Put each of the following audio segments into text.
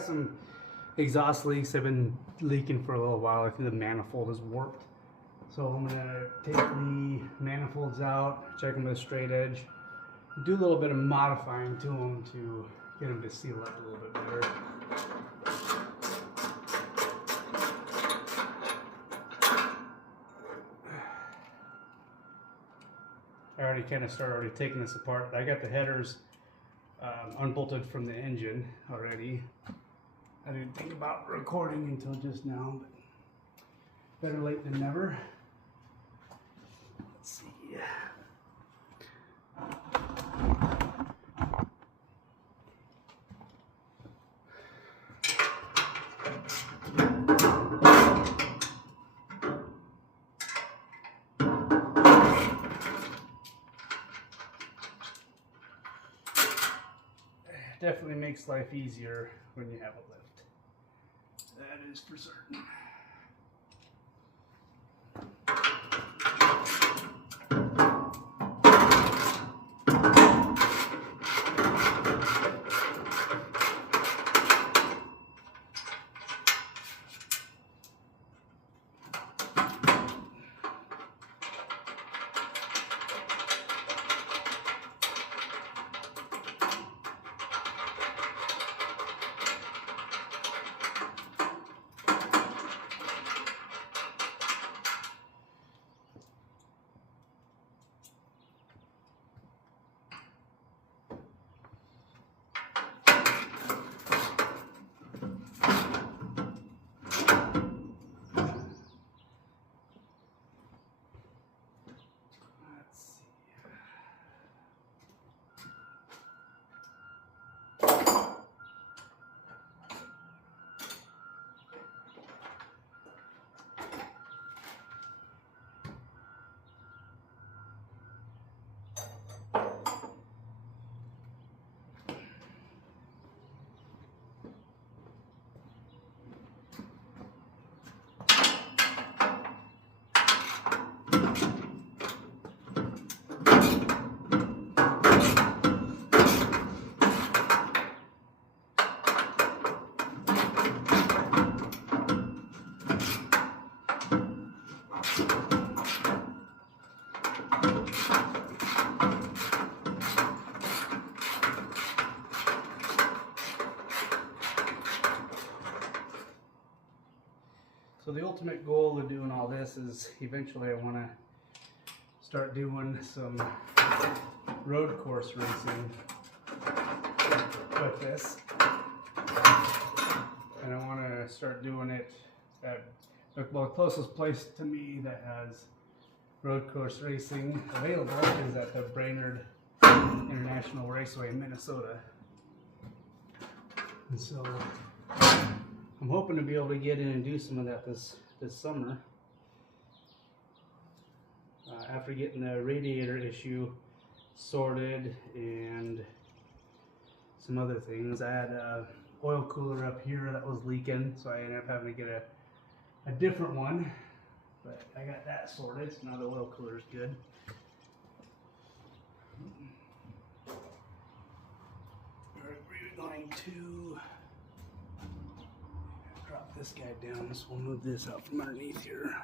got some exhaust leaks. They've been leaking for a little while. I think the manifold is warped. So I'm gonna take the manifolds out, check them with a straight edge, do a little bit of modifying to them to get them to seal up a little bit better. I already kind of started taking this apart. I got the headers unbolted from the engine already. I didn't think about recording until just now, but better late than never. Let's see. Definitely makes life easier when you have a lift. That is for certain. So the ultimate goal of doing all this is eventually I want to start doing some road course racing with this. And I want to start doing it at the closest place to me that has road course racing available is at the Brainerd International Raceway in Minnesota. And so I'm hoping to be able to get in and do some of that this summer. After getting the radiator issue sorted and some other things, I had a oil cooler up here that was leaking, so I ended up having to get a different one. But I got that sorted, so now the oil cooler is good. Alright, we're going to drop this guy down, so we'll move this out from underneath here.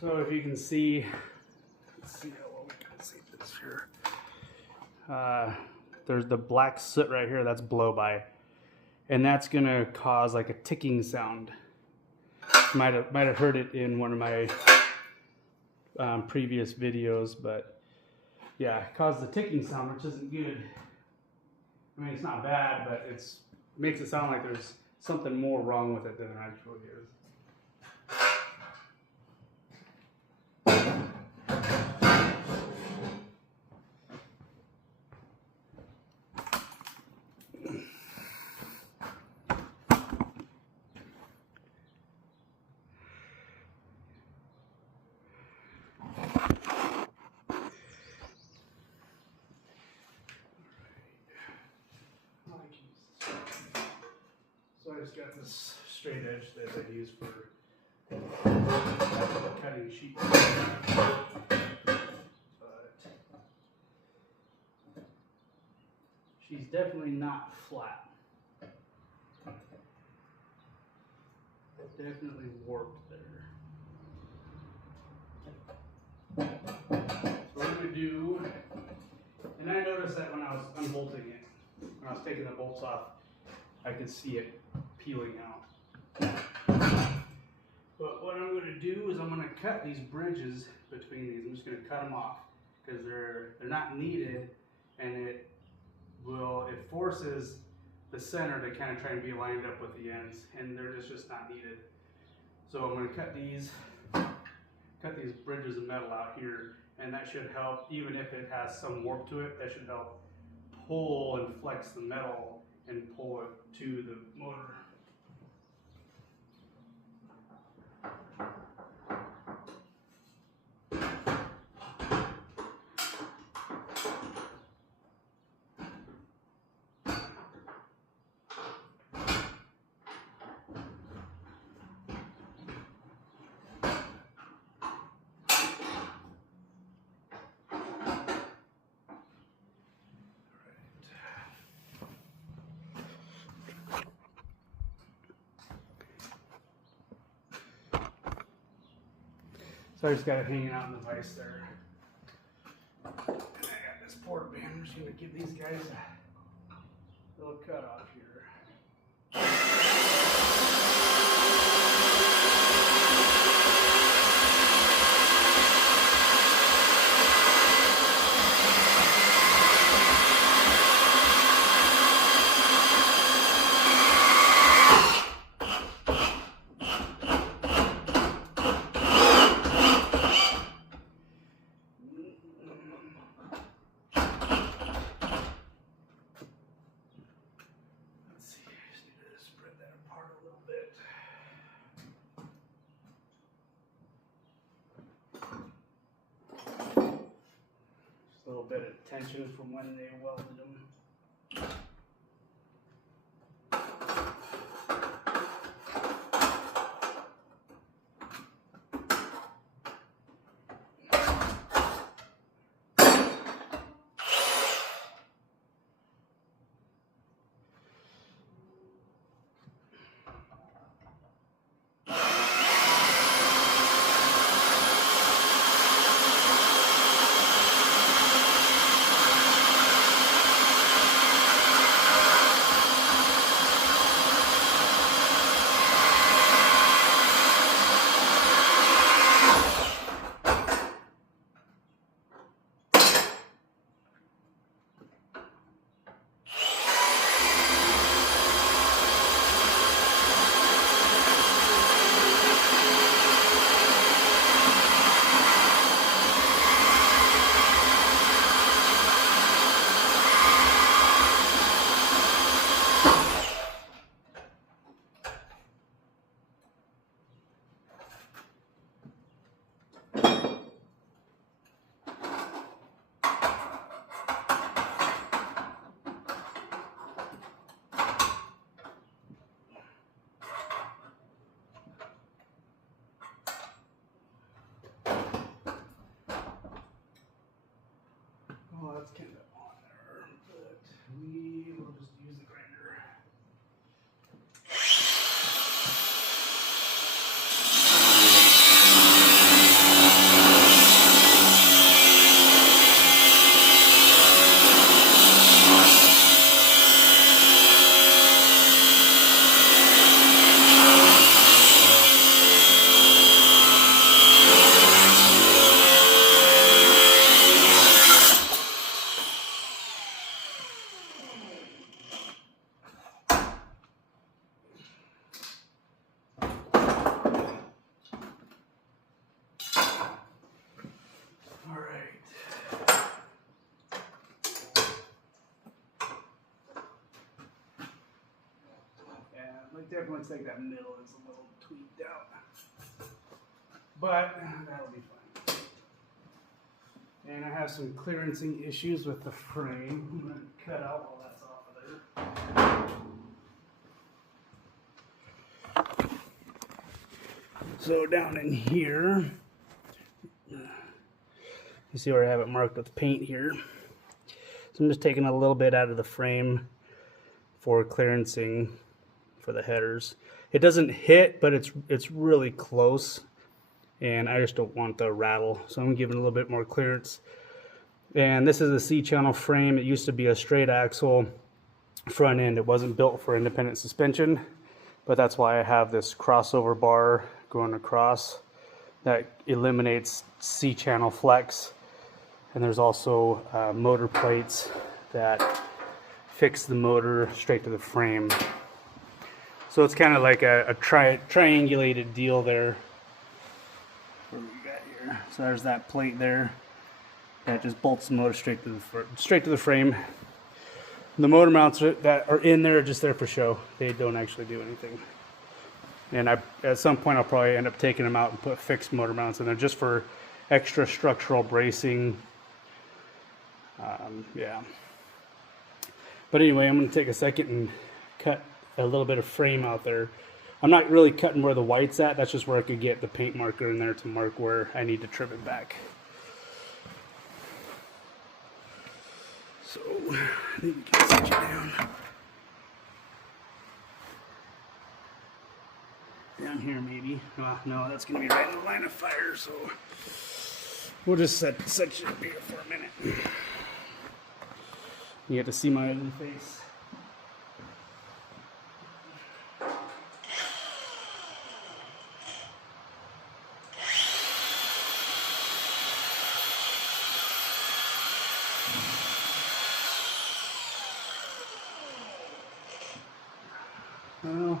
So if you can see, let's see how well we can see this here. There's the black soot right here, that's blow by. And that's gonna cause like a ticking sound. Might have heard it in one of my previous videos, but yeah, it caused the ticking sound, which isn't good. I mean, it's not bad, but it makes it sound like there's something more wrong with it than there actually is. So I just got this straight edge that I use for cutting sheet. But she's definitely not flat. Definitely warped there. So what I'm going to do, and I noticed that when I was unbolting it, when I was taking the bolts off, I could see it peeling out. But what I'm going to do is I'm going to cut these bridges between these. I'm just going to cut them off because they're not needed, and it forces the center to kind of try and be lined up with the ends, and they're just not needed. So I'm going to cut these bridges of metal out here, and that should help. Even if it has some warp to it, that should help pull and flex the metal and pull it to the motor. So I just got it hanging out in the vise there. And I got this port band. I'm just going to give these guys a little cut off here. A little bit of tension from when they welded them. Oh, that's kind of on there, but we will just use the grinder. It definitely looks like that middle is a little tweaked out. But that'll be fine. And I have some clearancing issues with the frame. I'm going to cut out all that's off of there. So down in here, you see where I have it marked with paint here. So I'm just taking a little bit out of the frame for clearancing for the headers. It doesn't hit, but it's really close, and I just don't want the rattle, so I'm giving a little bit more clearance. And this is a C-channel frame. It used to be a straight axle front end. It wasn't built for independent suspension, but that's why I have this crossover bar going across that eliminates C-channel flex. And there's also motor plates that fix the motor straight to the frame. So it's kind of like a triangulated deal there. What do we got here? So there's that plate there that just bolts the motor straight to the frame. The motor mounts that are in there are just there for show. They don't actually do anything. And at some point I'll probably end up taking them out and put fixed motor mounts in there just for extra structural bracing. Yeah. But anyway, I'm going to take a second and cut a little bit of frame out there. I'm not really cutting where the white's at. That's just where I could get the paint marker in there to mark where I need to trim it back. So I think we can set you down. Down here maybe. No, that's going to be right in the line of fire, so we'll just set you up here for a minute. You get to see my ugly face. Well,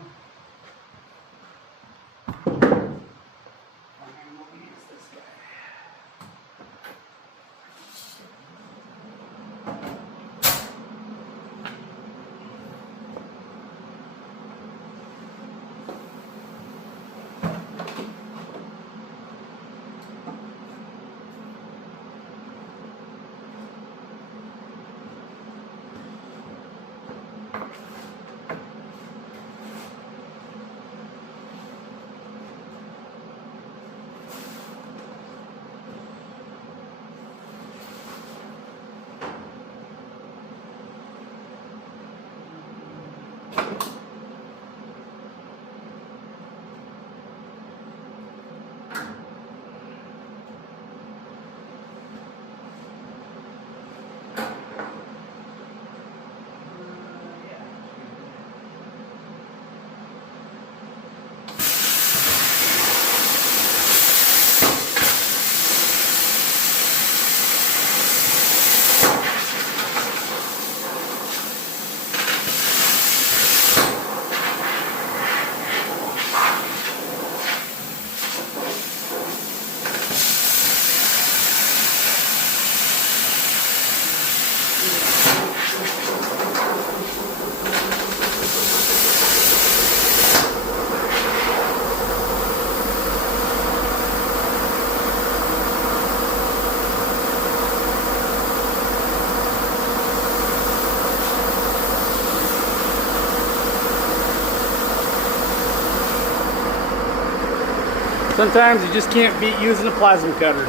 sometimes you just can't beat using a plasma cutter.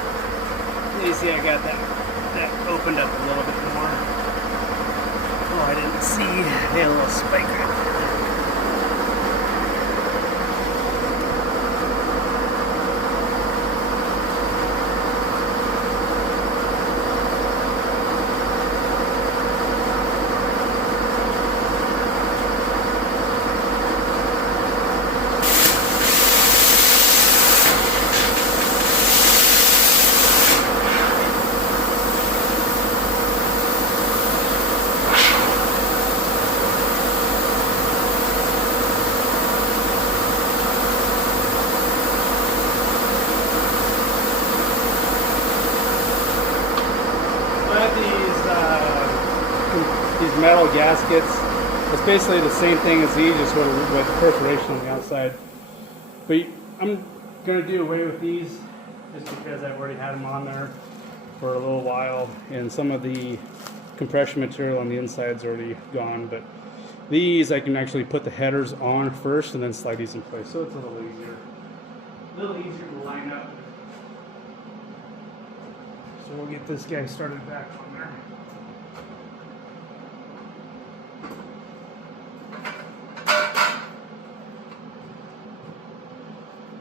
You see I got that opened up a little bit more. Oh, I didn't see. They had a little spike right there. These metal gaskets It's basically the same thing as these, just with perforation on the outside. But I'm going to do away with these just because I've already had them on there for a little while, and some of the compression material on the inside's already gone. But these I can actually put the headers on first and then slide these in place, so it's a little easier. A little easier to line up. So we'll get this guy started back on there.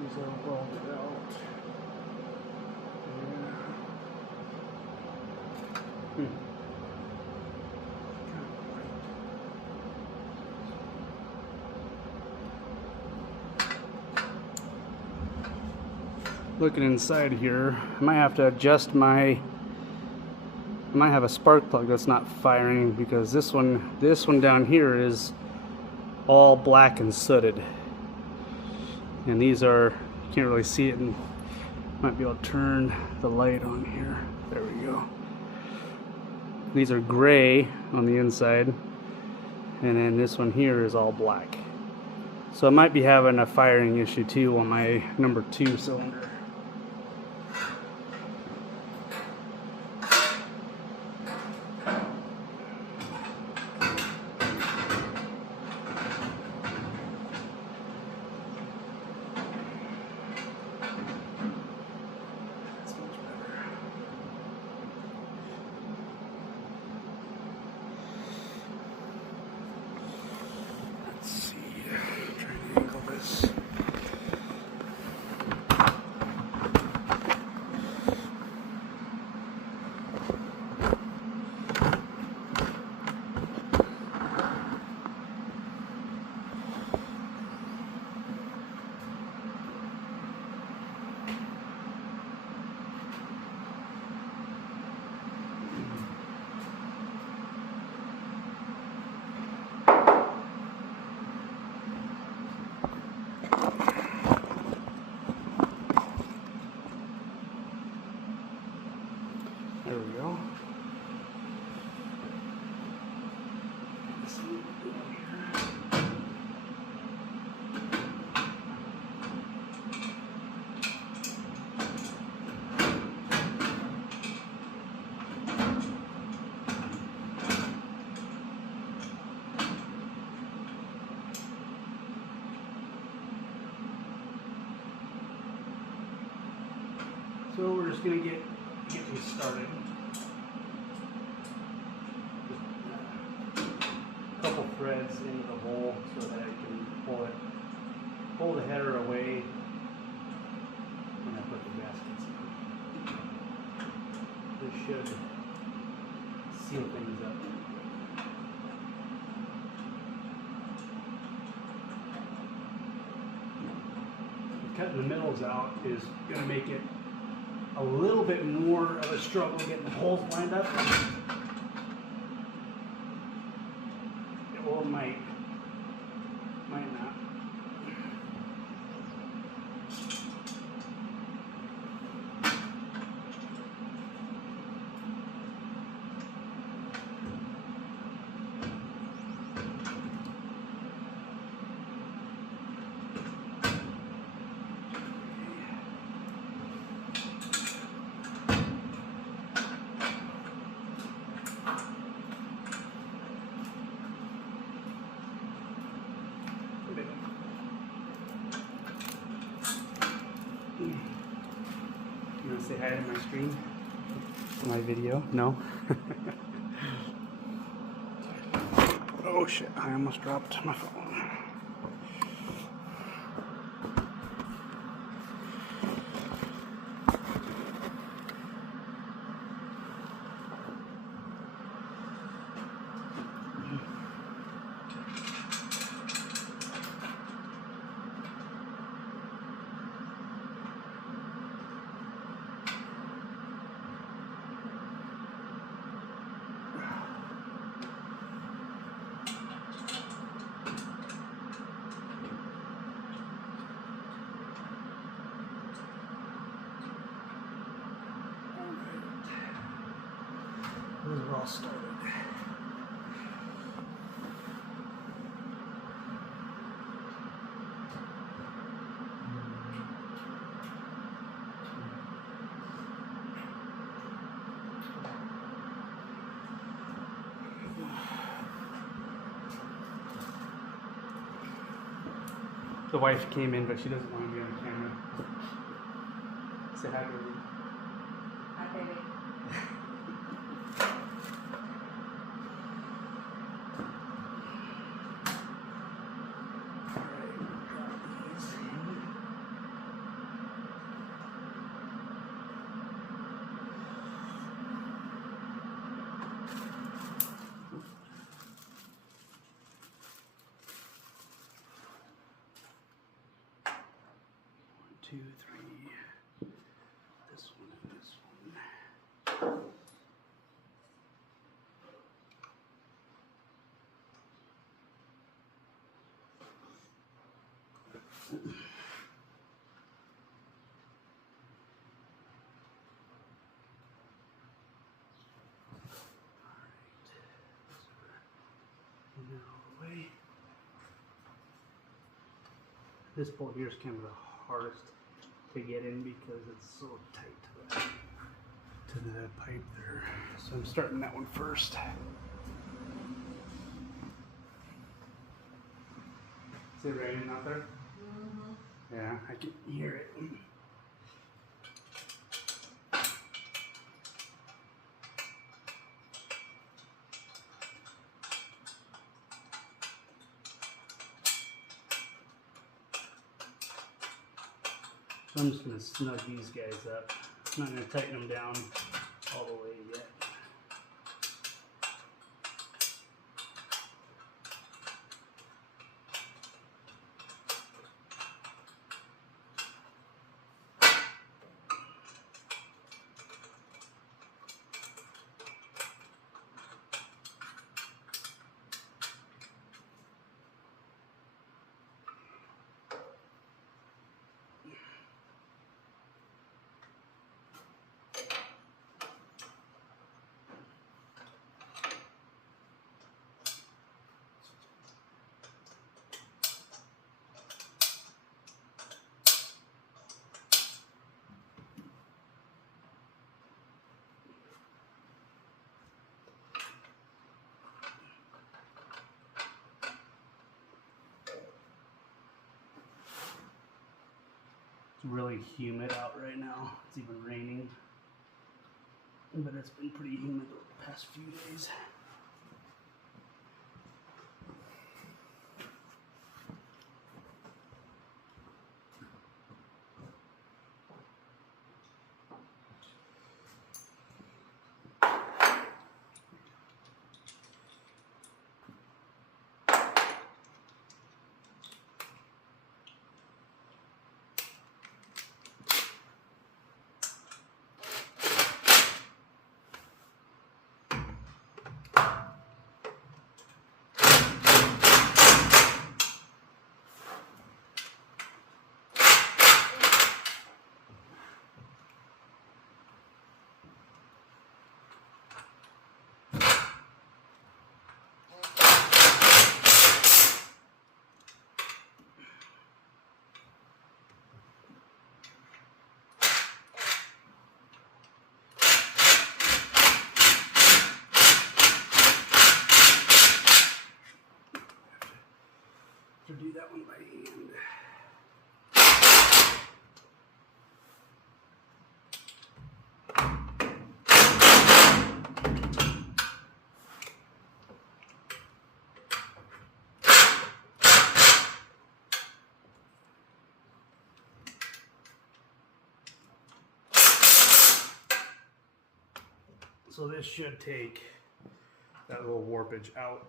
These are welded out. Yeah. Looking inside here, I might have to adjust I might have a spark plug that's not firing, because this one down here is all black and sooted, and these are, you can't really see it, and might be able to turn the light on here. There we go. These are gray on the inside, and then this one here is all black. So I might be having a firing issue too on my number 2 cylinder. There we go. So we're just going to get these started. A couple threads into the hole so that I can pull the header away when I put the gaskets in. This should seal things up. Cutting the middles out is going to make it a little bit more of a struggle getting the holes lined up. Or might not. You want to say hi to my screen? My video? No? Oh shit, I almost dropped my phone. Those are all started. The wife came in, but she doesn't want to be on camera. Say hi, baby. Hi, baby. Two, three. This one and this one. This bolt here is kind of the hardest to get in because it's so tight to the pipe there. So I'm starting that one first. Is it raining out there? Mm-hmm. Yeah, I can hear it. So I'm just going to snug these guys up. I'm not going to tighten them down all the way yet. It's really humid out right now. It's even raining. But it's been pretty humid the past few days. To do that one by hand. So this should take that little warpage out.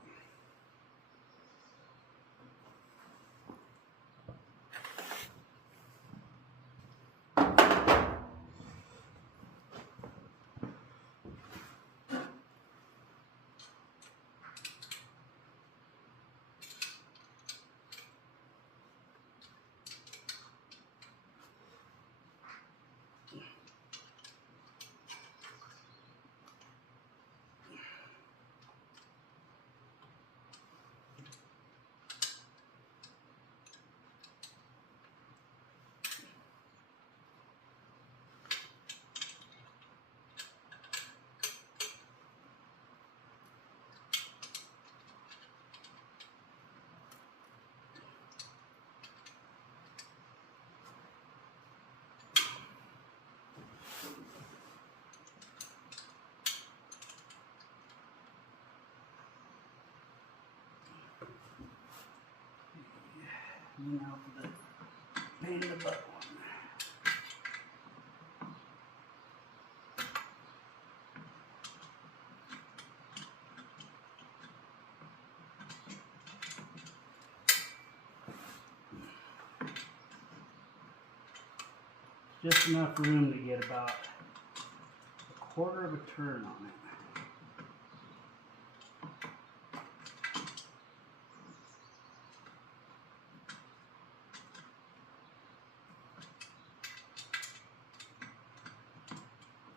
Now for the pain in the butt one. Just enough room to get about a quarter of a turn on it.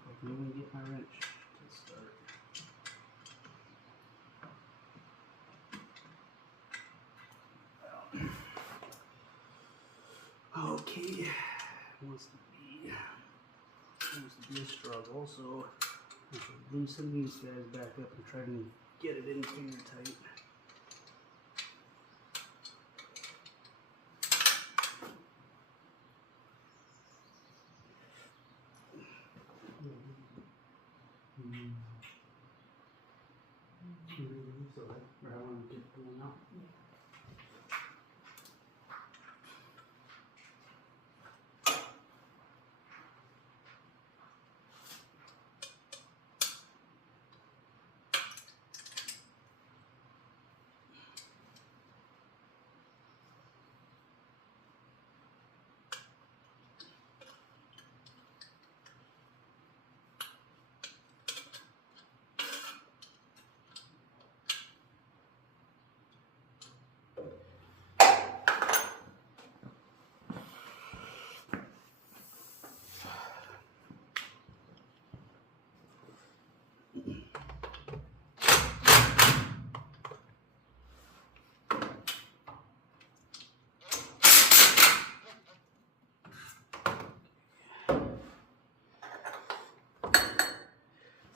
I can even get my wrench to start. Okay, wants to be a struggle, so I should loosen these guys back up and try to get it in finger tight. So where I want to get going now.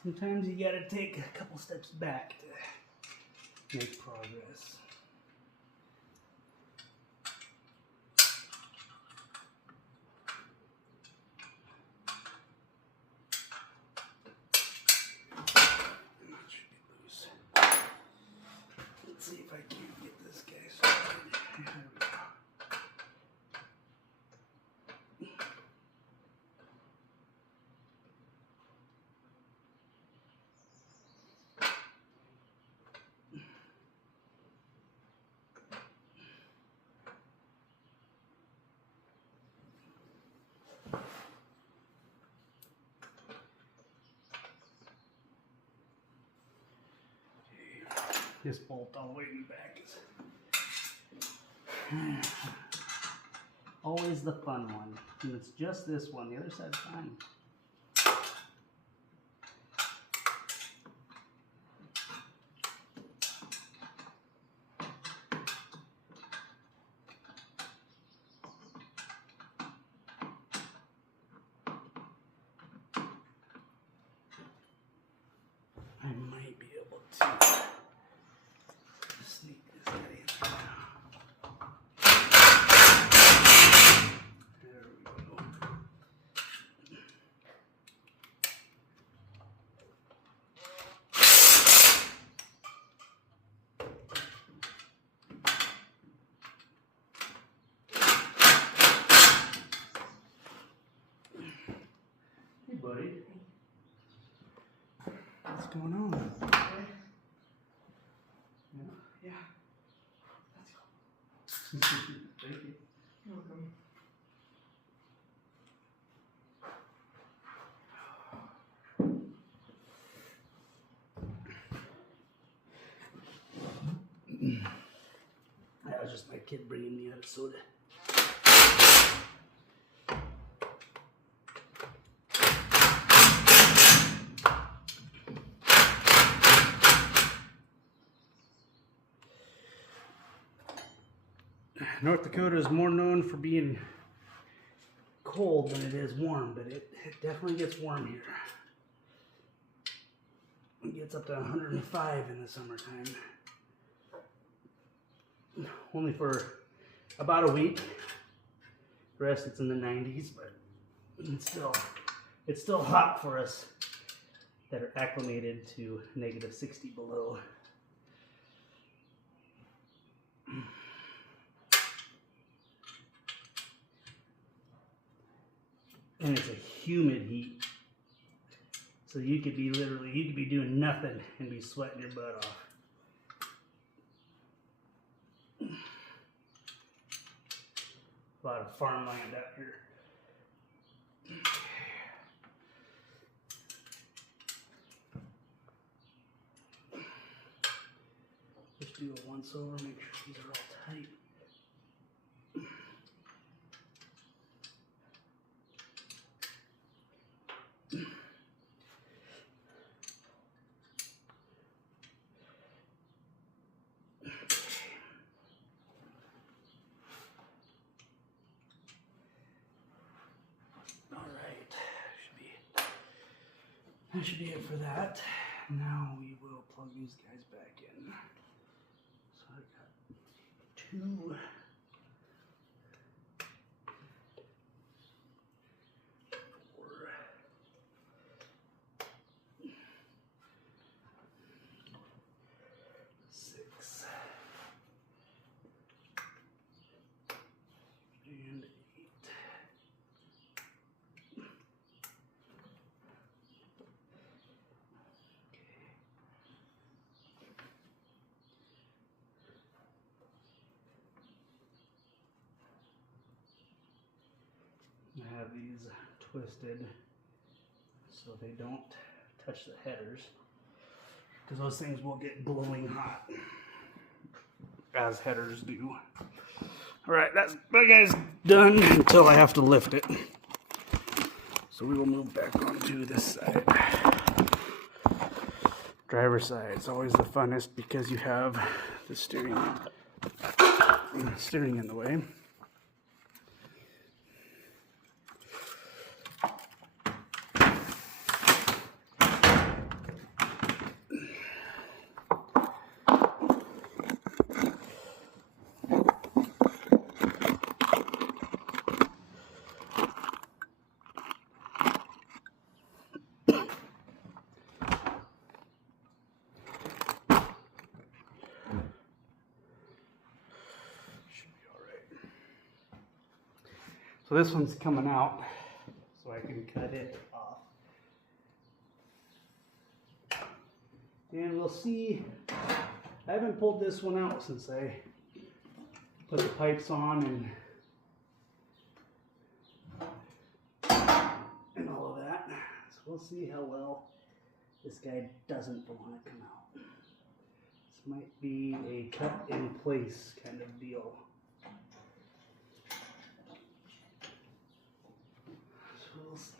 Sometimes you gotta take a couple steps back to make progress. That should be loose. Let's see if I can get this guy started. There we go. This bolt all the way in the back is always the fun one. And it's just this one. The other side's fine. I might be able to sneak this guy in there now. There we go. Hey, buddy. What's going on? Yeah. Let's go. Thank you. You're welcome. That was just my kid bringing me a soda. North Dakota is more known for being cold than it is warm, but it definitely gets warm here. It gets up to 105 in the summertime. Only for about a week. The rest it's in the 90s, but it's still hot for us that are acclimated to negative 60 below. and it's a humid heat. So you could be doing nothing and be sweating your butt off. A lot of farmland out here. Just do a once over, make sure these are all tight. That should be it for that. Now we will plug these guys back in. So I got 2. 4. 6. And 8. I have these twisted so they don't touch the headers, because those things will get glowing hot, as headers do. Alright, that guy's done until I have to lift it. So we will move back onto this side. Driver's side is always the funnest because you have the steering in the way. So this one's coming out, so I can cut it off. And we'll see, I haven't pulled this one out since I put the pipes on and all of that. So we'll see how well this guy doesn't want to come out. This might be a cut in place kind of deal. We'll see.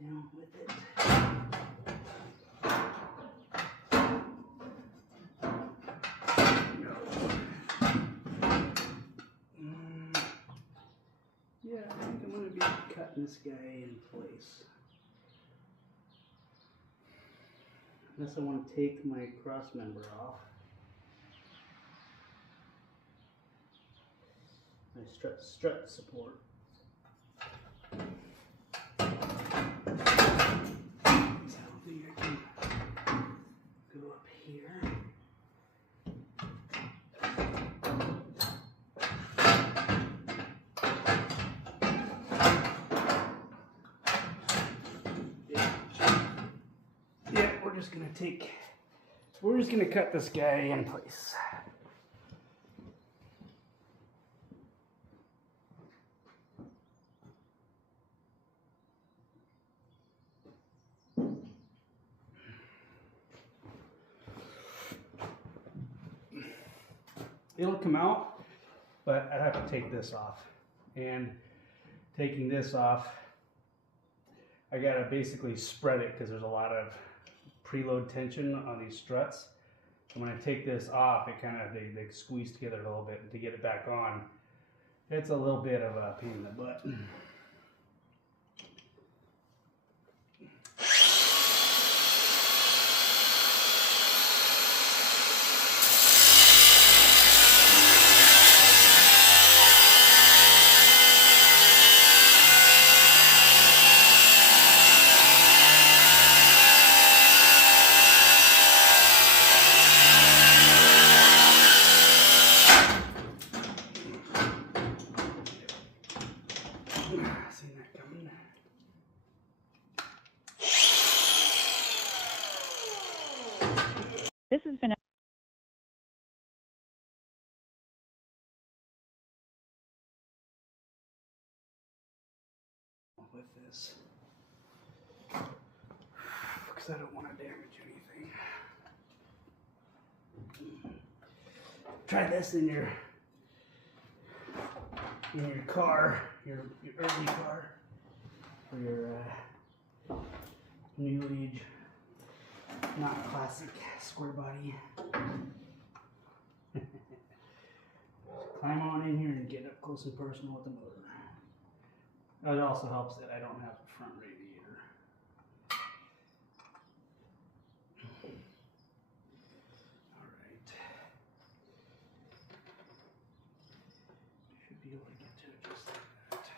Down with it. Yeah, I think I'm going to be cutting this guy in place. Unless I want to take my cross member off. My strut support. So I think I can go up here. We're just gonna cut this guy in place. It'll come out, but I'd have to take this off. And taking this off, I gotta basically spread it because there's a lot of preload tension on these struts. And when I take this off, it kind of, they squeeze together a little bit. And to get it back on, it's a little bit of a pain in the butt. button. This has been with this because I don't want to damage anything. Try this in your car, your early car, or your new age, not classic square body. Climb on in here and get up close and personal with the motor. It also helps that I don't have a front radiator. All right. Should be able to get to it just like that.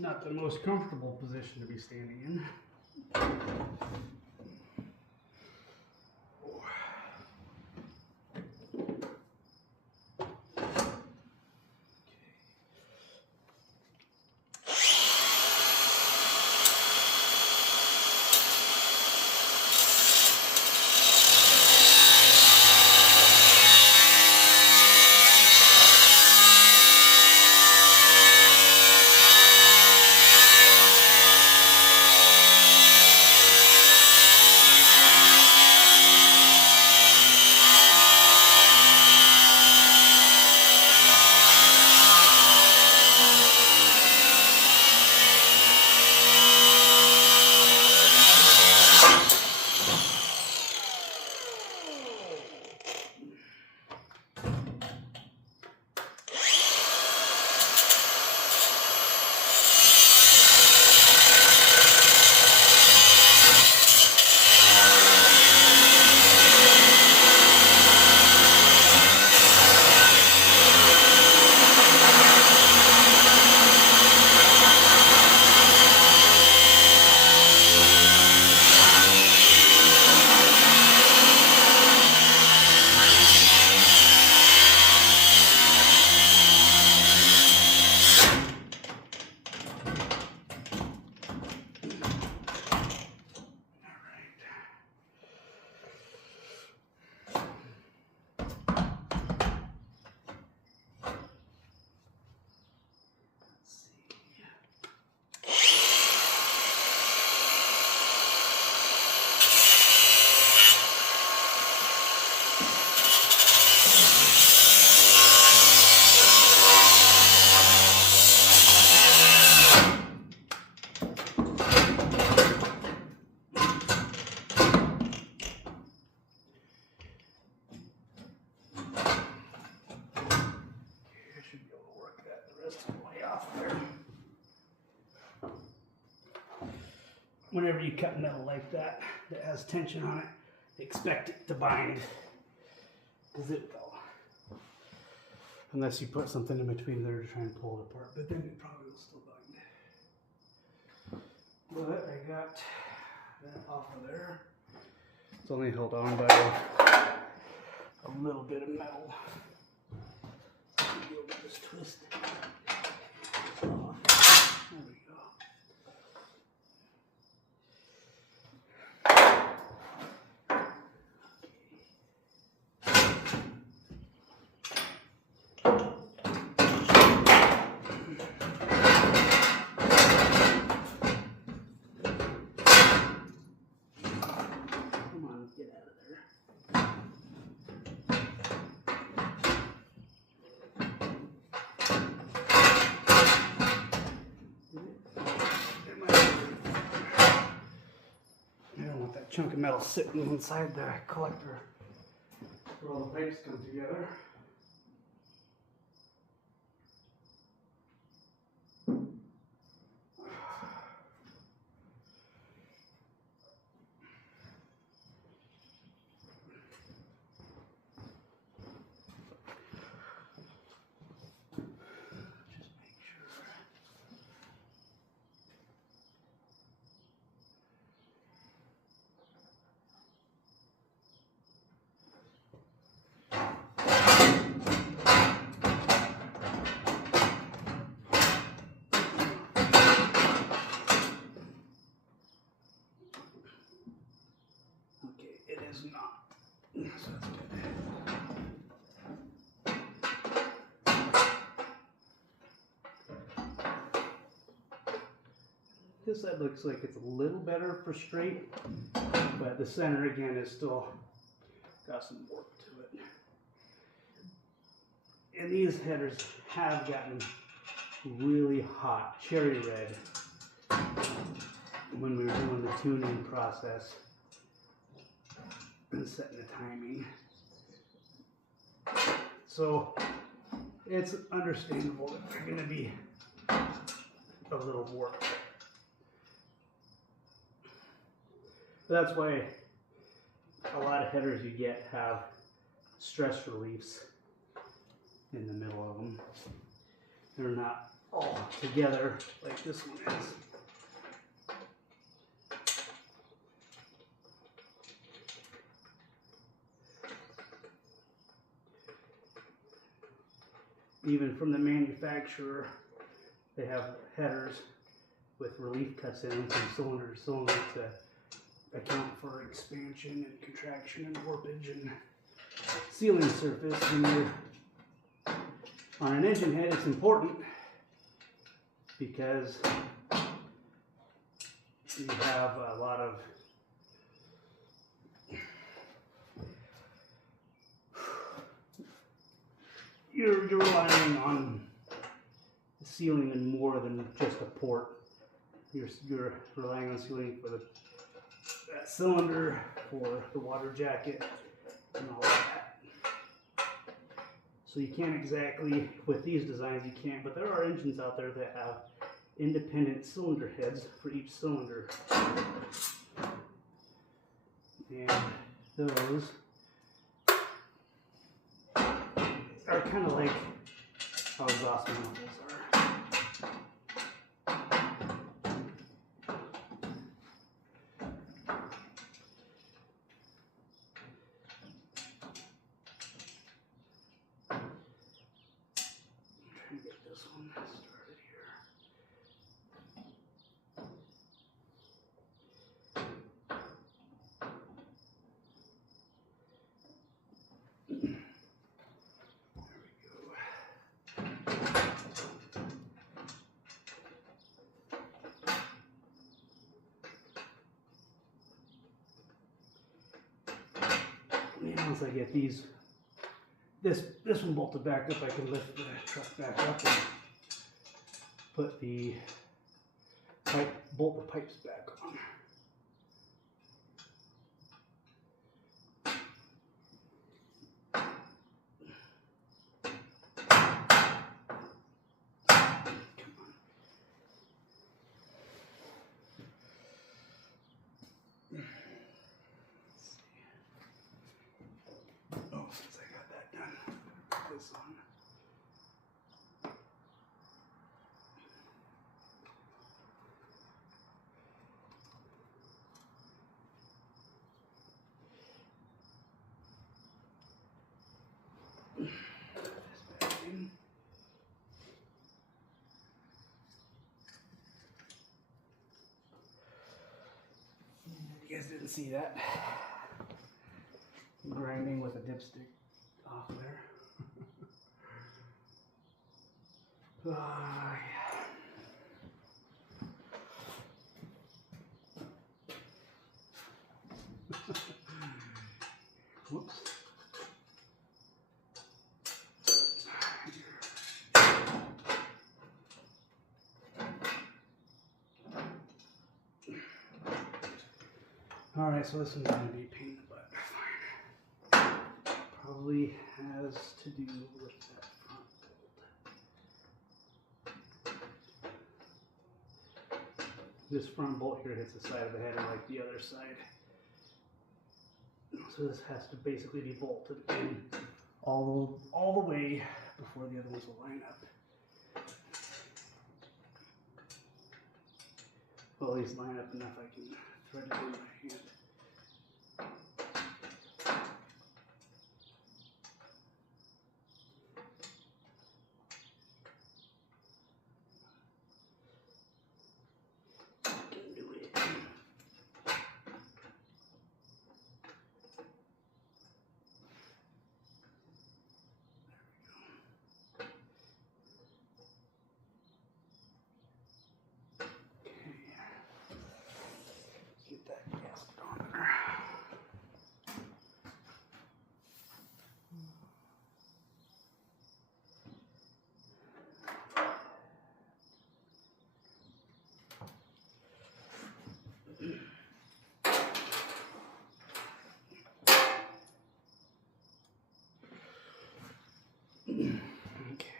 Not the most comfortable position to be standing in. Whenever you cut metal like that has tension on it, expect it to bind, because it will. Unless you put something in between there to try and pull it apart, but then it probably will still bind. But I got that off of there. It's only held on by a little bit of metal. So you'll be able to just twist it off. There we go. chunk of metal sitting inside the collector where all the pipes come together. It is not. So that's good. This side looks like it's a little better for straight, but the center again is still got some warp to it. And these headers have gotten really hot, cherry red, when we were doing the tuning process and setting the timing. So it's understandable that they're going to be a little warped. But that's why a lot of headers you get have stress reliefs in the middle of them. They're not all together like this one is. Even from the manufacturer, they have headers with relief cuts in them from cylinder to cylinder to account for expansion and contraction and warpage and sealing surface. When you're on an engine head, it's important because you have a lot of you're relying on sealing in more than just a port. You're relying on sealing for that cylinder, for the water jacket, and all that. So you can't exactly, with these designs you can't, but there are engines out there that have independent cylinder heads for each cylinder. And those are kind of like how exhaust manifolds are. I'm trying to get this one started here. Once I get this one bolted back up, I can lift the truck back up and put the bolt the pipes back on. Since I got that done, put this on. This back in. You guys didn't see that. Grinding with a dipstick off there. Yeah. Whoops. Alright, so this one's going to be a pain in the butt. Fine. Probably has to do with that front bolt. This front bolt here hits the side of the header like the other side. So this has to basically be bolted in all the way before the other ones will line up. Well, at least line up enough I can thread it in my hand. Can do it. Get that gasket on there. Okay.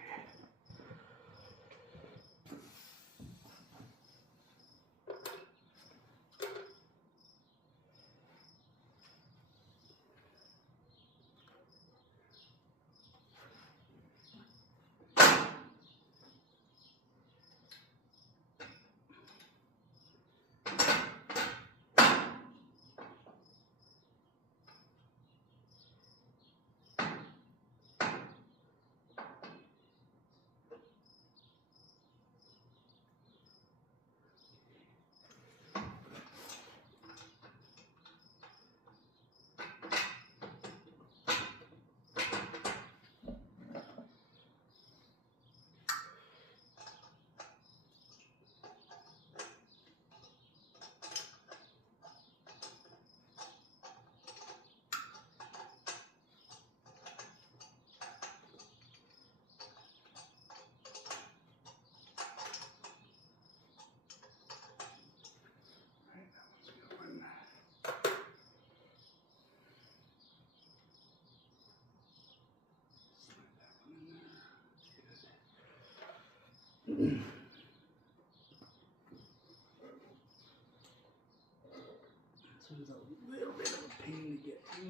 This one's a little bit of a pain to get to.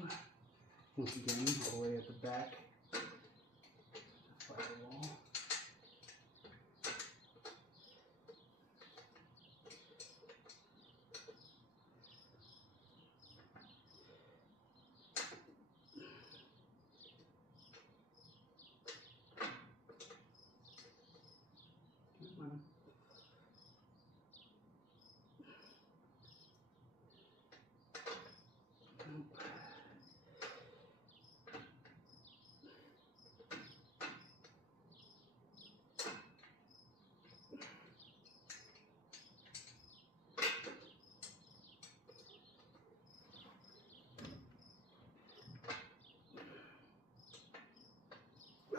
Once again, all the way at the back. Firewall. Come on.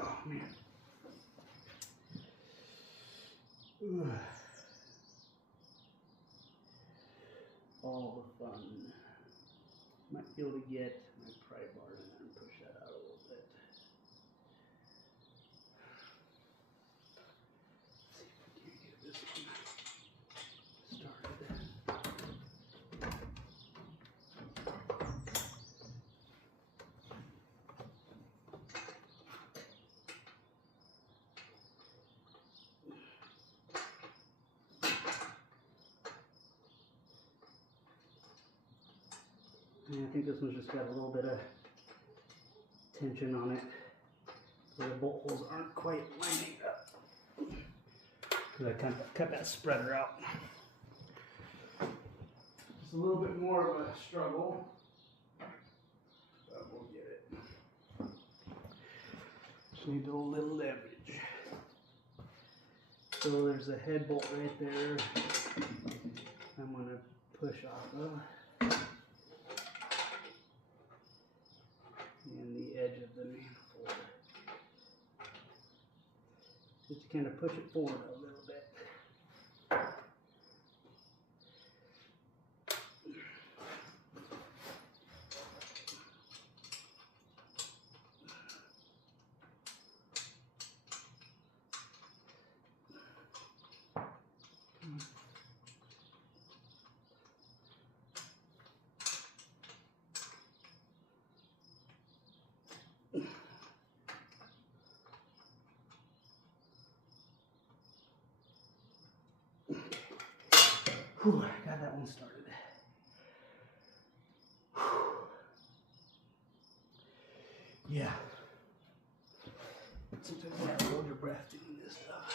Oh man. Ugh. All the fun. Might be able to get my pry bar in there and push that out a little bit. See if we can get this one started. And I think this one's just got a little bit of tension on it, so the bolt holes aren't quite lining up. Because I kind of cut that spreader out. It's a little bit more of a struggle, but we'll get it. Just need a little leverage. So there's a head bolt right there. I'm going to push off of. And the edge of the manifold. Just to kind of push it forward a little bit. started. Yeah. Sometimes you have to hold your breath doing this stuff.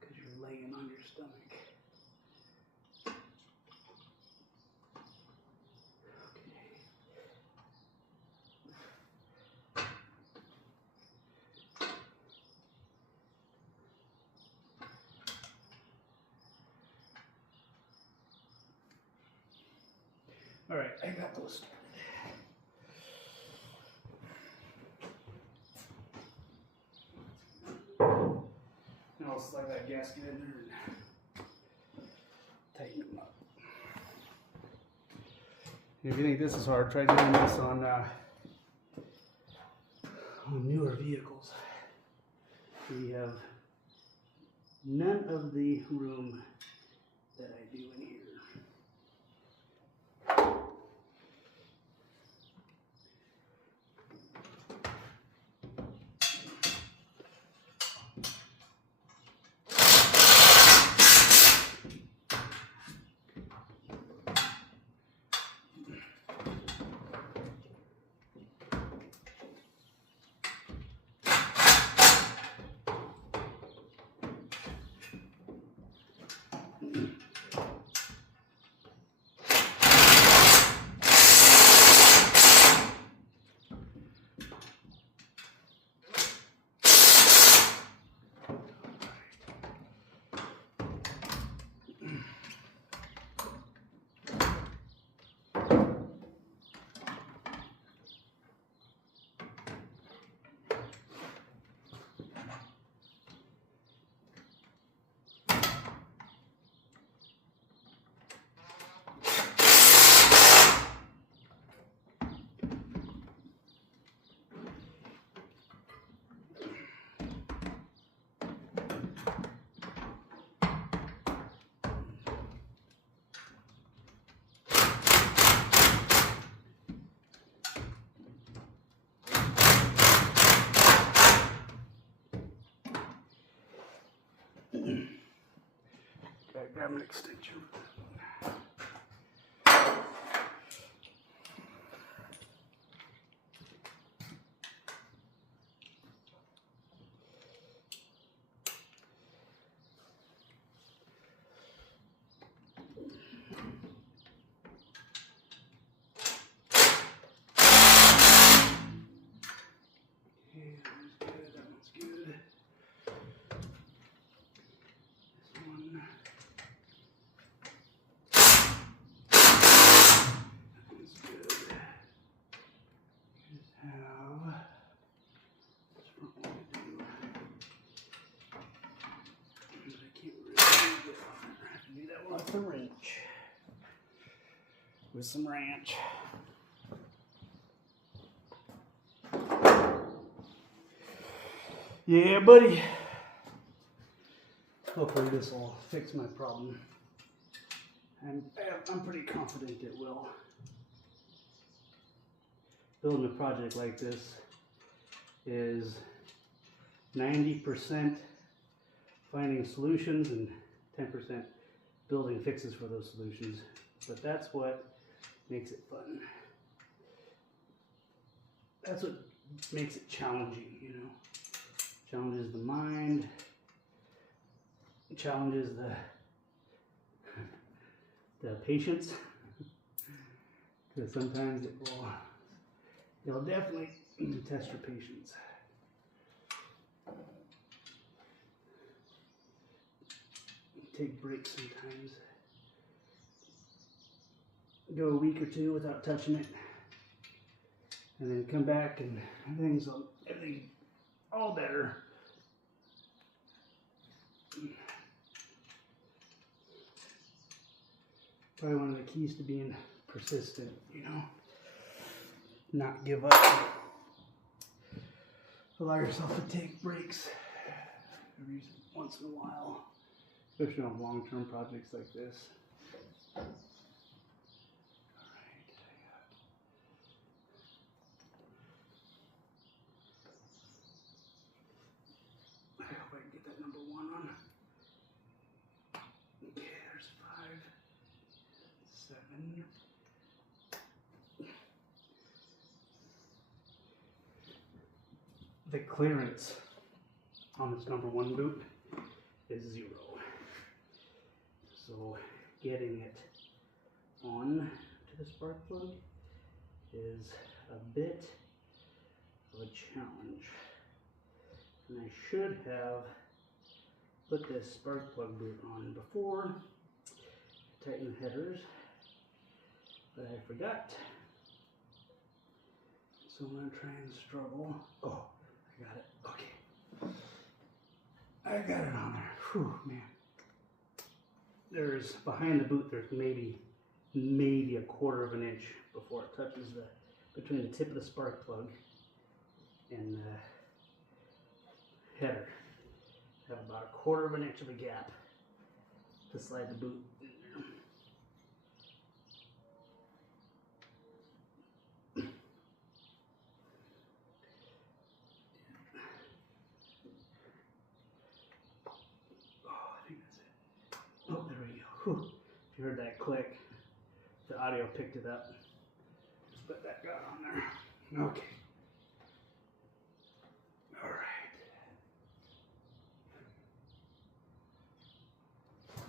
Because you're laying on your stomach. All right, I got those started. Now I'll slide that gasket in there and tighten them up. If you think this is hard, try doing this on newer vehicles. We have none of the room that I do in here. Grab an extension. The wrench with some ranch. Yeah, buddy. Hopefully this will fix my problem. And I'm pretty confident it will. Building a project like this is 90% finding solutions and 10% building fixes for those solutions, but that's what makes it fun. That's what makes it challenging, you know. Challenges the mind, challenges the patience, because sometimes it'll definitely test your patience. Take breaks sometimes. Go a week or two without touching it, and then come back and everything's all better. Probably one of the keys to being persistent, you know. Not give up. Allow yourself to take breaks every once in a while, especially on long-term projects like this. I hope I 7. The clearance on this number 1 boot is 0. So getting it on to the spark plug is a bit of a challenge. And I should have put this spark plug boot on before I tighten the headers, but I forgot. So I'm going to try and struggle. Oh, I got it. Okay. I got it on there. Whew, man. There's, behind the boot, there's maybe a 1/4 of an inch before it touches between the tip of the spark plug and the header. Have about a 1/4 of an inch of a gap to slide the boot in there. Oh, I think that's it. Oh, there we go. Whew. If you heard that click, the audio picked it up. Just put that guy on there. Okay. All right.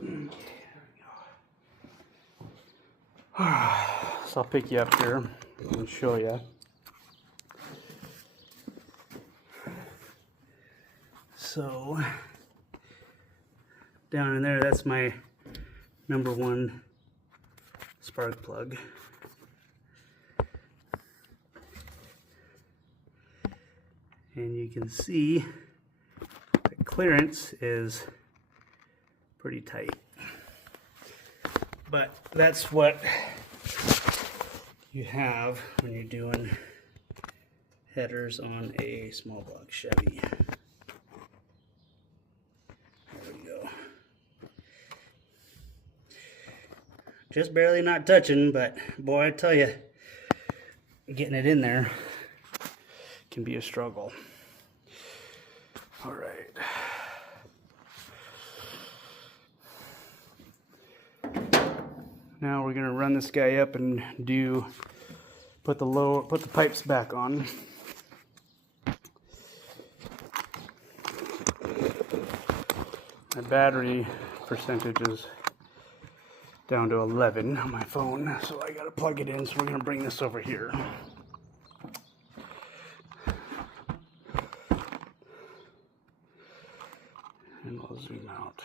Okay, there we go. So I'll pick you up here and show you. So down in there, that's my number 1 spark plug. And you can see the clearance is pretty tight. But that's what you have when you're doing headers on a small block Chevy. There we go. Just barely not touching, but boy, I tell you, getting it in there can be a struggle. All right. Now we're gonna run this guy up and put the pipes back on. My battery percentage is down to 11 on my phone, so I gotta plug it in. So we're gonna bring this over here. And we'll zoom out.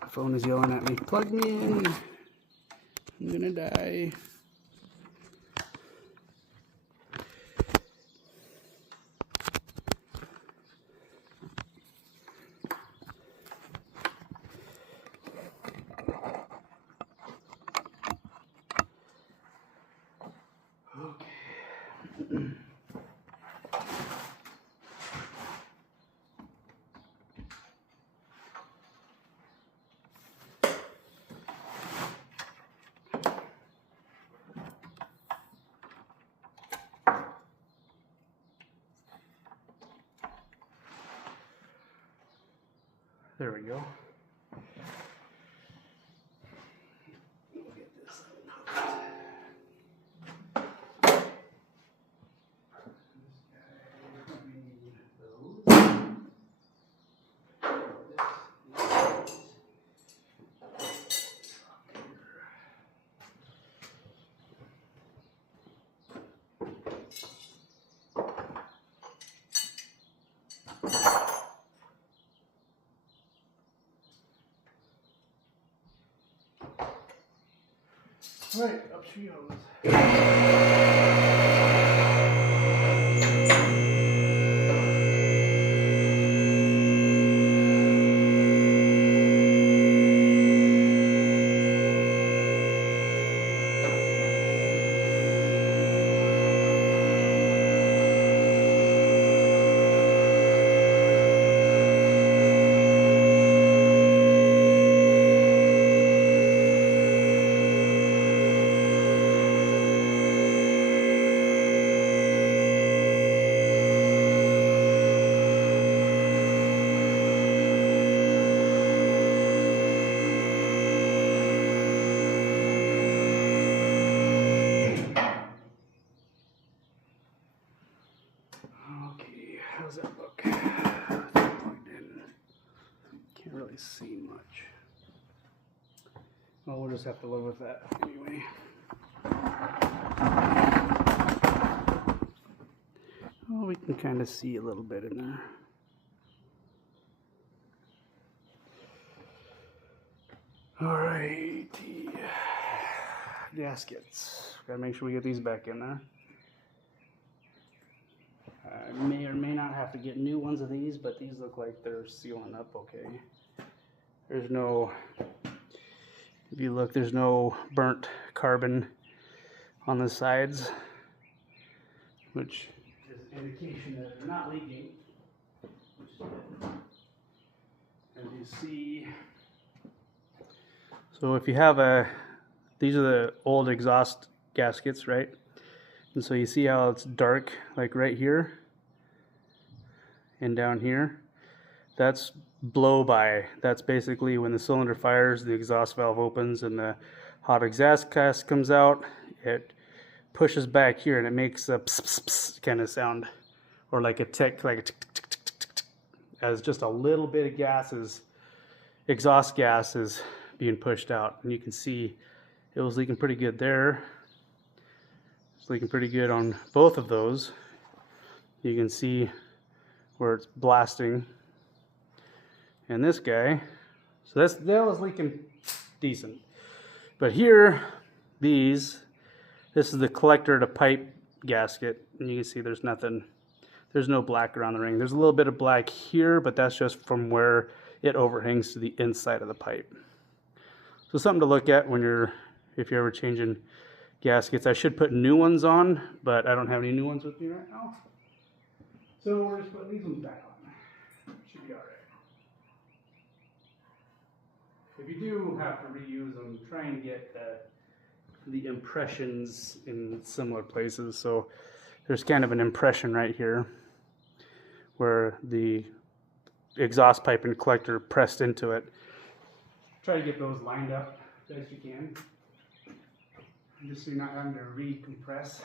My phone is yelling at me, plug me in. I'm gonna die. There we go. We'll get this out. All right, up she goes. does that look? Plugged in. Can't really see much. Well, we'll just have to live with that anyway. Well, we can kind of see a little bit in there. Alrighty. Gaskets. Gotta make sure we get these back in there. I may or may not have to get new ones of these, but these look like they're sealing up okay. There's no, if you look, there's no burnt carbon on the sides, which is an indication that they're not leaking. As you see, so if you have these are the old exhaust gaskets, right? And so you see how it's dark, like right here and down here. That's blow by. That's basically when the cylinder fires, the exhaust valve opens and the hot exhaust gas comes out. It pushes back here and it makes a pss, pss, pss kind of sound, or like a tick, like a tick, tick, tick, tick, tick, tick, as just a little bit of gas is, exhaust gas is being pushed out. And you can see it was leaking pretty good there. It's leaking pretty good on both of those. You can see where it's blasting. And this guy, so that was leaking decent. But here, this is the collector to pipe gasket, and you can see there's nothing, there's no black around the ring. There's a little bit of black here, but that's just from where it overhangs to the inside of the pipe. So something to look at when if you're ever changing gaskets. I should put new ones on, but I don't have any new ones with me right now. So we're just putting these ones back on. Should be all right. If you do have to reuse them, try and get the impressions in similar places. So there's kind of an impression right here where the exhaust pipe and collector pressed into it. Try to get those lined up as best you can, just so you're not having to recompress.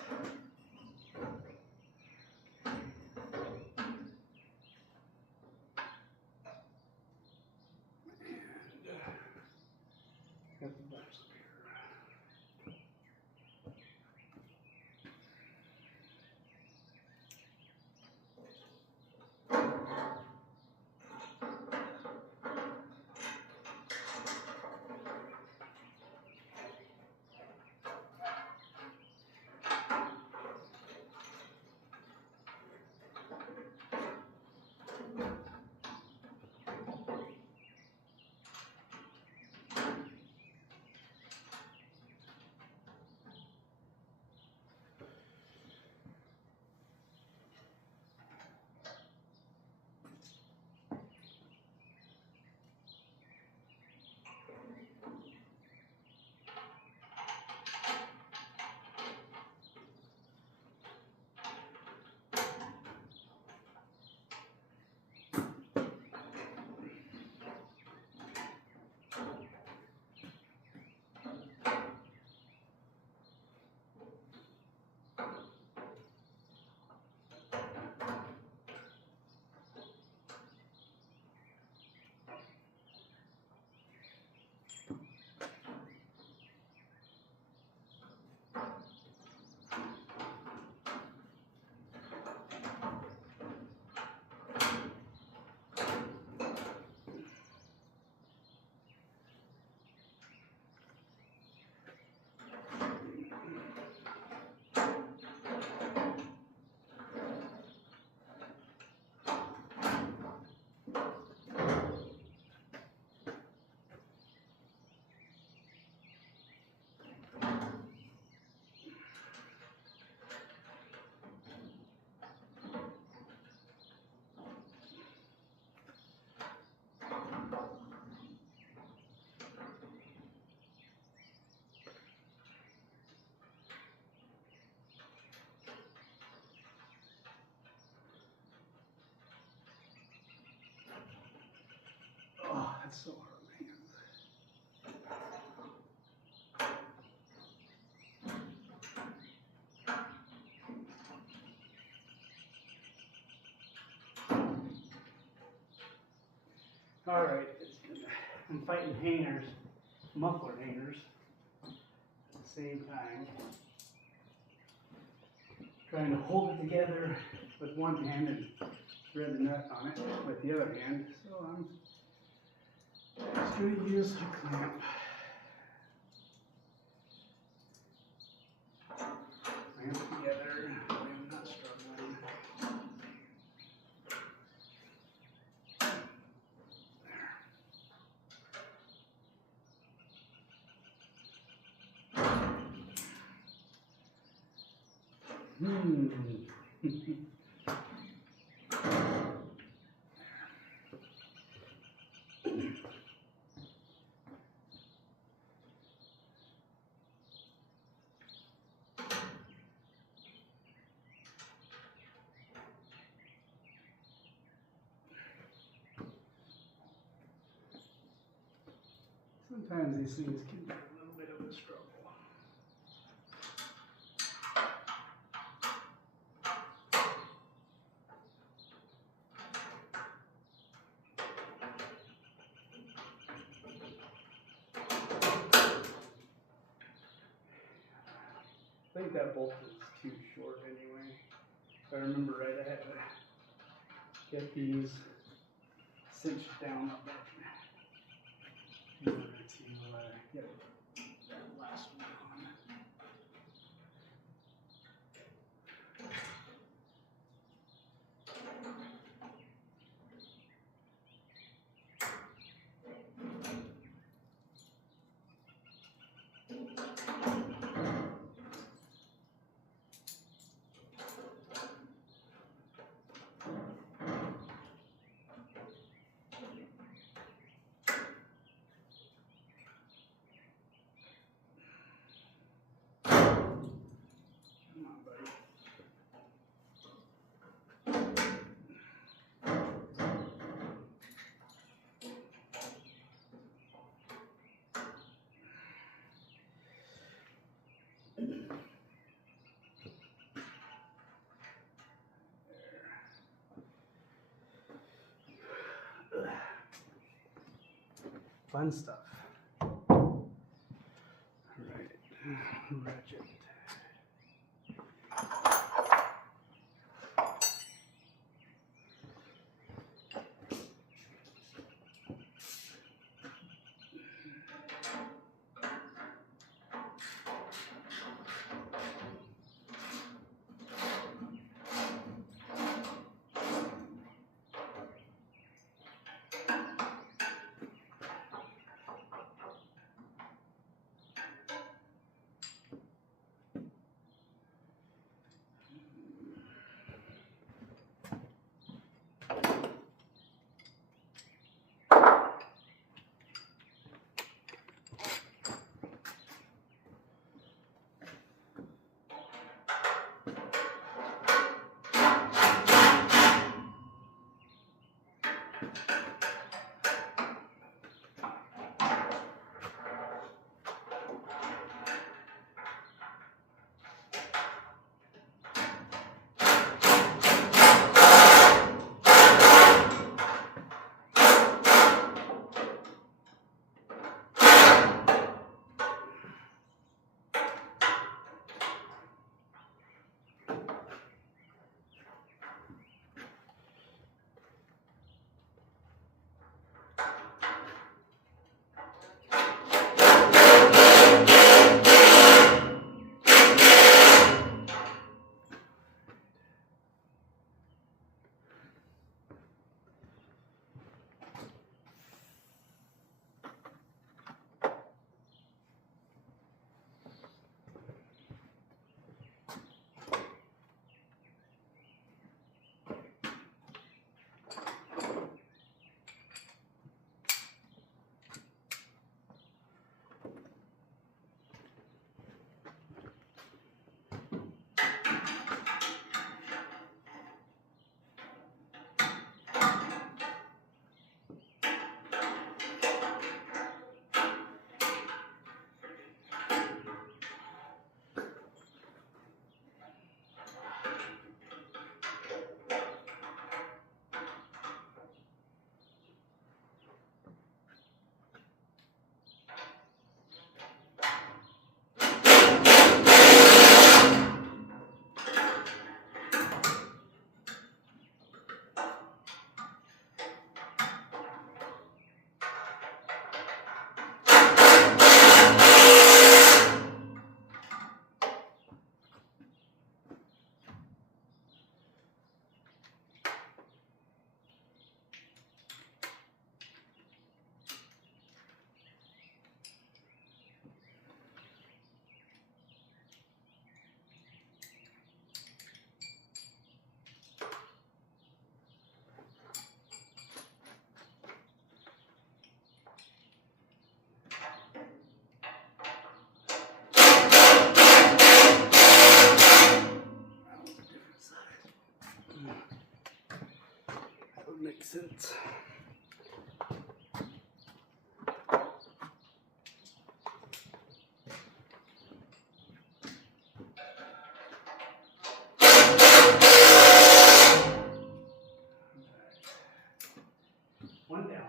All right, I'm fighting hangers, muffler hangers, at the same time. Trying to hold it together with one hand and thread the nut on it with the other hand. So I'm just going to use a clamp. Clamp together. I'm not struggling. Sometimes these things can be a little bit of a struggle. I think that bolt is too short anyway. If I remember right, I had to get these cinched down a bit. In order to get that last one on. Come on, buddy. Fun stuff. All right, ratchet. decent. One down.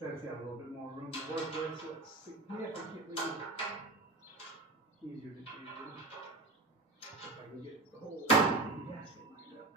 Says you have a little bit more room to work with, so it's significantly easier to do. If I can get the whole gasket lined up.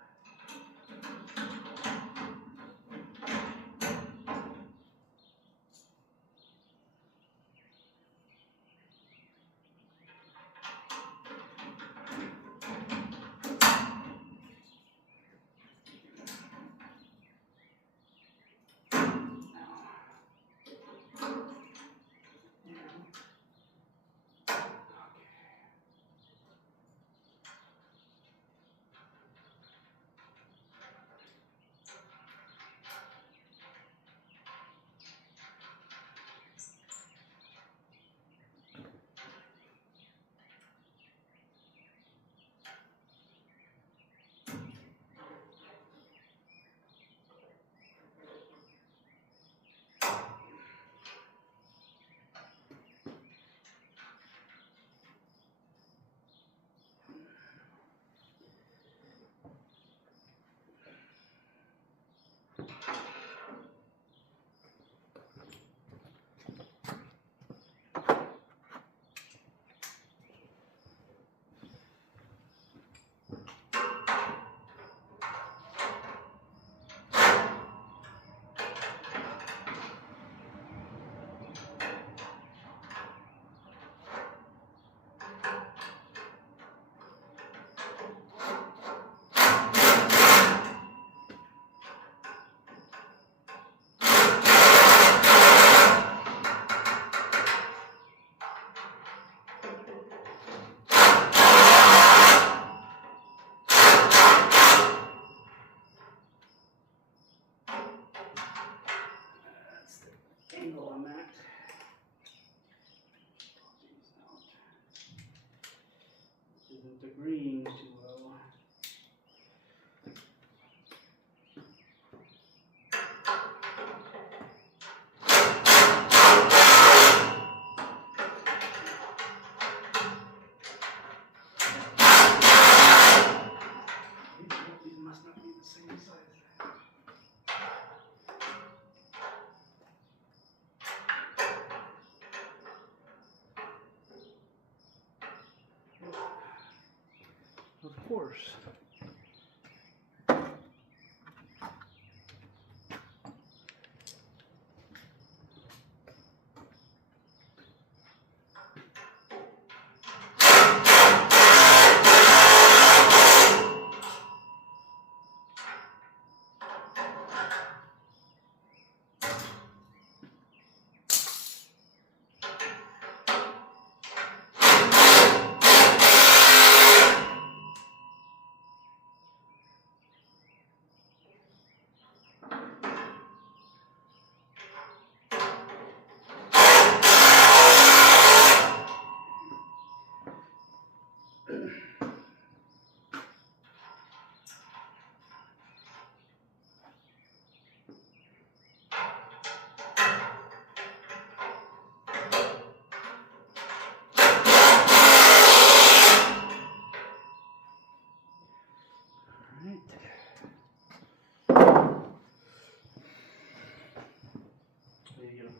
Angle on that. Isn't agreeing too well. These must not be the same size. Of course.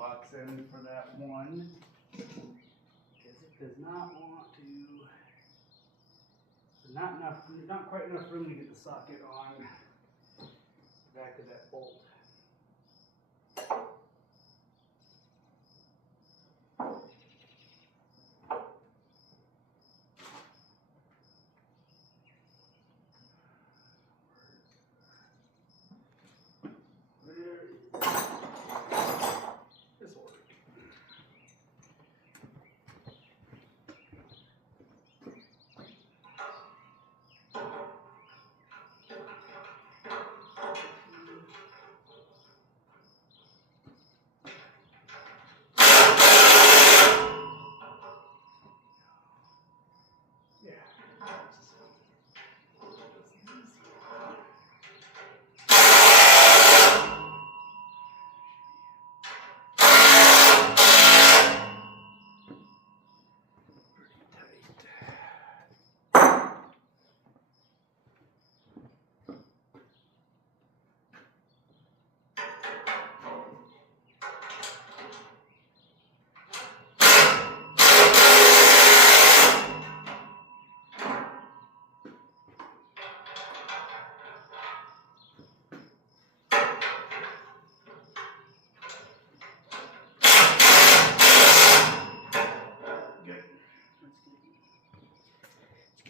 box in for that one, because it does not want to. There's not quite enough room to get the socket on the back of that bolt.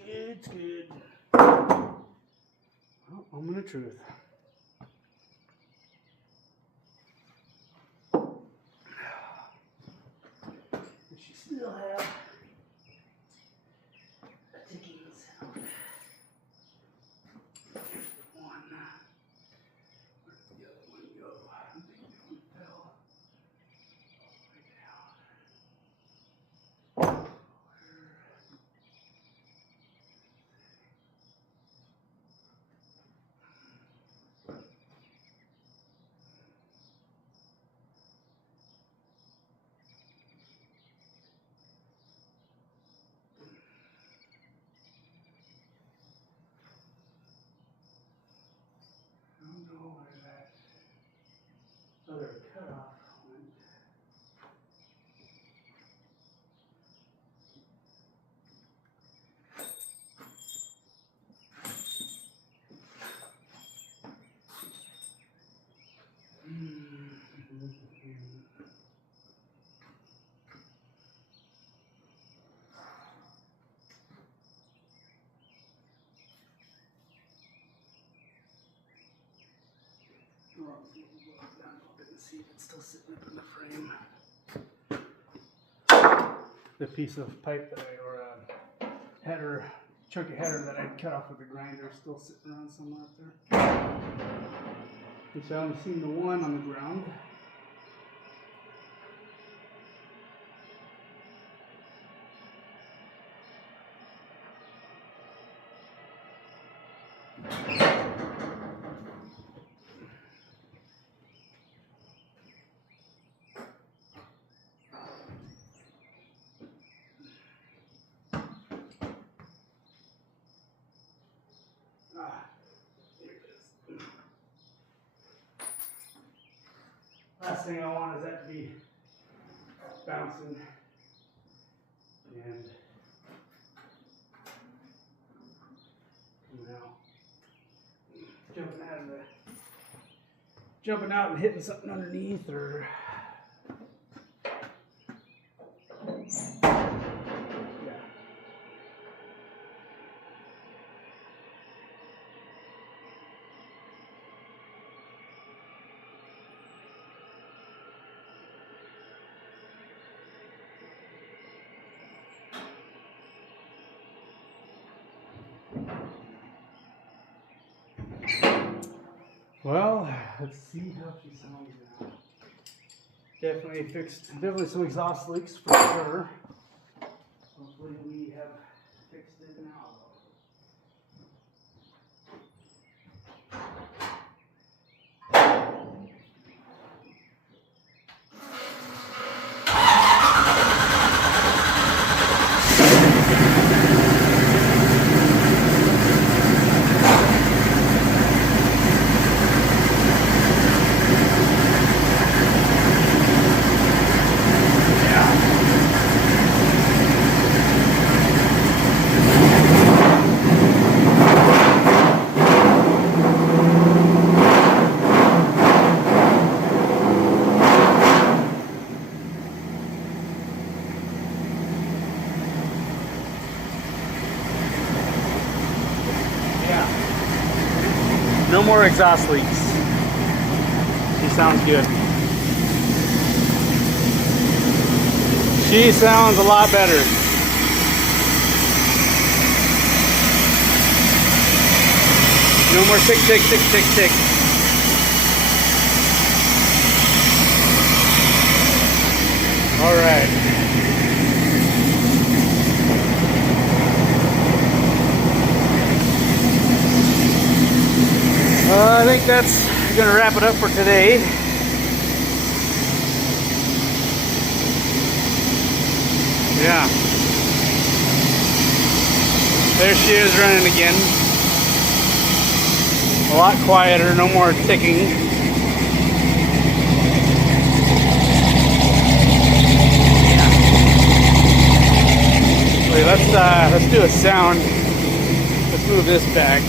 It's good. Well, moment of truth. Does she still have a ticking sound? One. Where did the other one go? I think the one fell all the way down. I don't know where that other cutoff went. Down a little bit and see if it's still sitting up in the frame. The piece of pipe that or header, chunk of header that I'd cut off with the grinder is still sitting around somewhere up there. And so I'm seeing the one on the ground. Here it is. Last thing I want is that to be bouncing and jumping out and hitting something underneath or well, let's see how she sounds now. Definitely some exhaust leaks for sure. Hopefully we have fixed it now though. No more exhaust leaks. She sounds good. She sounds a lot better. No more tick, tick, tick, tick, tick. All right. I think that's going to wrap it up for today. Yeah. There she is running again. A lot quieter, no more ticking. Wait, let's do a sound. Let's move this back.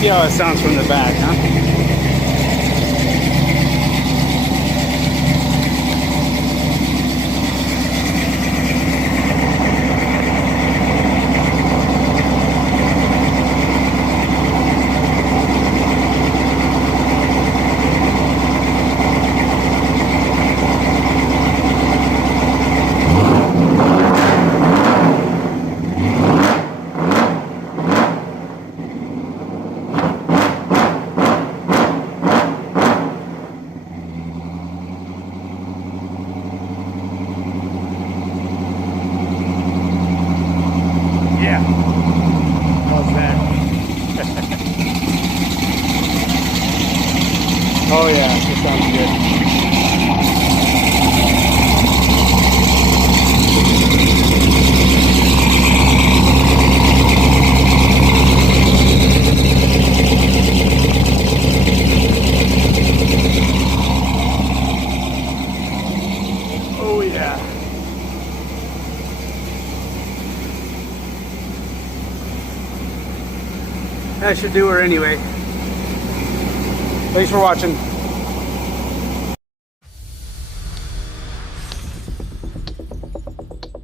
See how it sounds from the back, huh? Yeah. How's that? Oh yeah, that sounds good. Oh yeah. That should do her anyway. Thanks for watching.